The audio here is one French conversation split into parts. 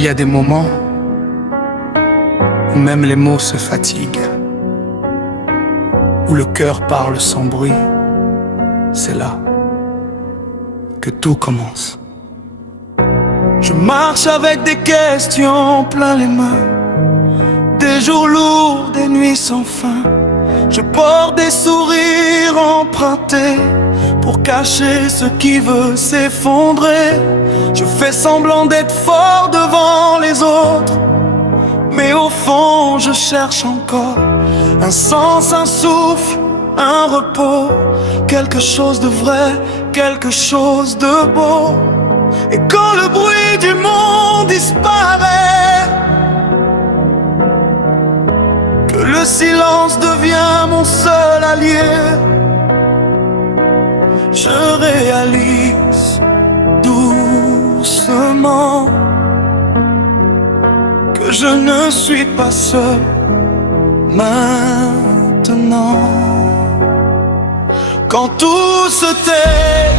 Il y a des moments où même les mots se fatiguent, où le cœur parle sans bruit. C'est là que tout commence. Je marche avec des questions plein les mains, des jours lourds, des nuits sans fin. Je porte des sourires empruntés pour cacher ce qui veut s'effondrer. Je fais semblant d'être fort devant les autres, mais au fond je cherche encore un sens, un souffle, un repos, quelque chose de vrai, quelque chose de beau. Et quand le bruit du monde disparaît, que le silence devient mon seul allié, je réalise doucement que je ne suis pas seul maintenant. Quand tout se tait,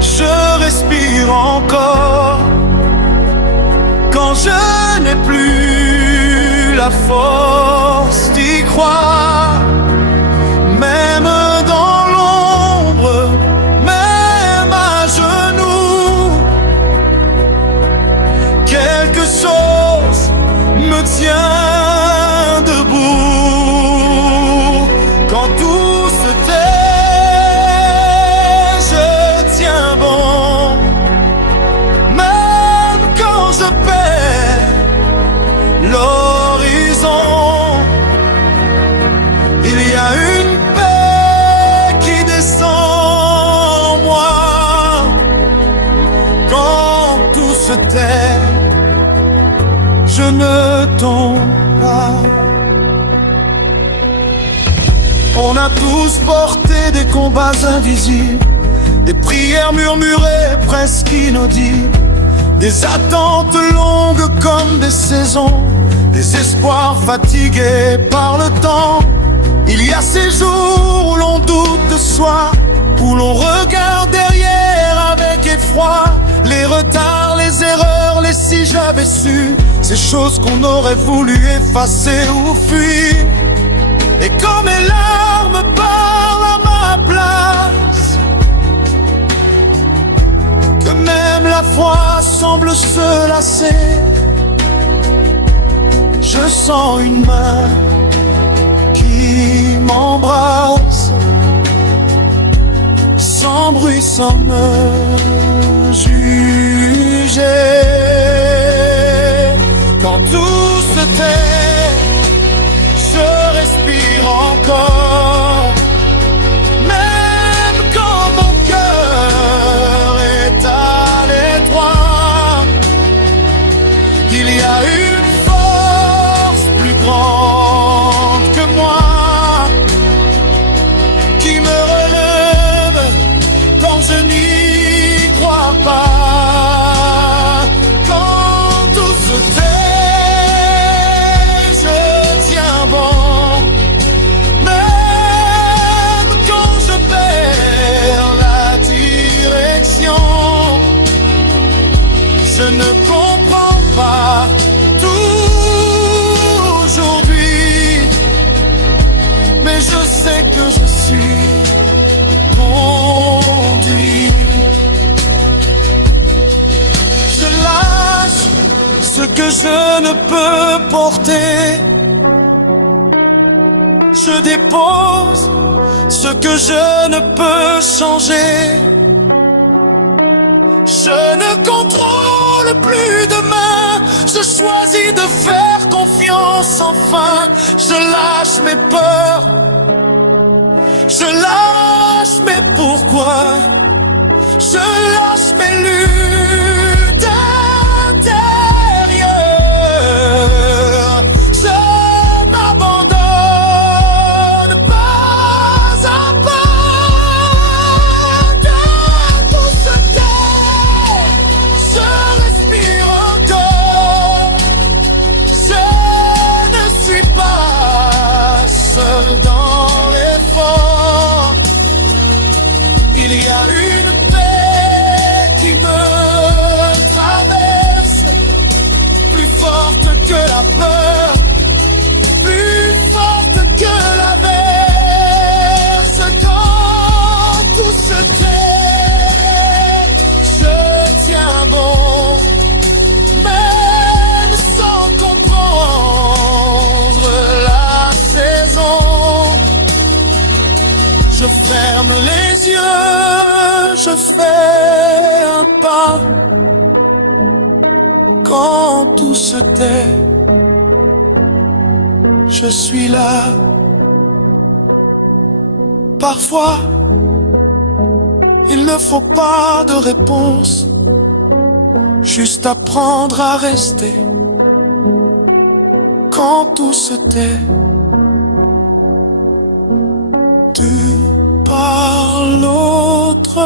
je respire encore. Quand je n'ai plus la force d'y croire, même dans l'ombre, même à genoux, quelque chose me tient debout. Quand tout se tait, je tiens bon, même quand je perds l'horizon. Il y a une paix qui descend en moi. Quand tout se tait, je ne tombe pas. On a tous porté des combats invisibles, des prières murmurées presque inaudibles, des attentes longues comme des saisons, des espoirs fatigués par le temps. Il y a ces jours où l'on doute de soi, où l'on regarde derrière avec effroi, les retards, les erreurs, les si j'avais su, ces choses qu'on aurait voulu effacer ou fuir. Et quand mes larmes parlent à ma place, que même la foi semble se lasser, je sens une main qui m'embrasse, sans bruit, sans me juger. Quand tout se tait, je respire encore, même quand mon cœur est à l'étroit. Il y a une force plus grande que moi qui me relève quand je n'y crois pas. Quand tout se tait, je tiens bon, même quand je perds la direction. Je ne comprends pas tout aujourd'hui, mais je sais que je suis conduit. Je lâche ce que je ne peux porter, je dépose ce que je ne peux changer. Je ne contrôle plus demain, je choisis de faire confiance enfin. Je lâche mes peurs, je lâche mes pourquoi, je lâche mes luttes intérieures. Je m'abandonne pas à pas. Quand tout se tait, je respire encore. Je ne suis pas seul dans l'effort. Il y a une paix qui me traverse fais un pas quand tout se tait. Je suis là. Parfois, il ne faut pas de réponse, juste apprendre à rester quand tout se tait. Tu parles autrement.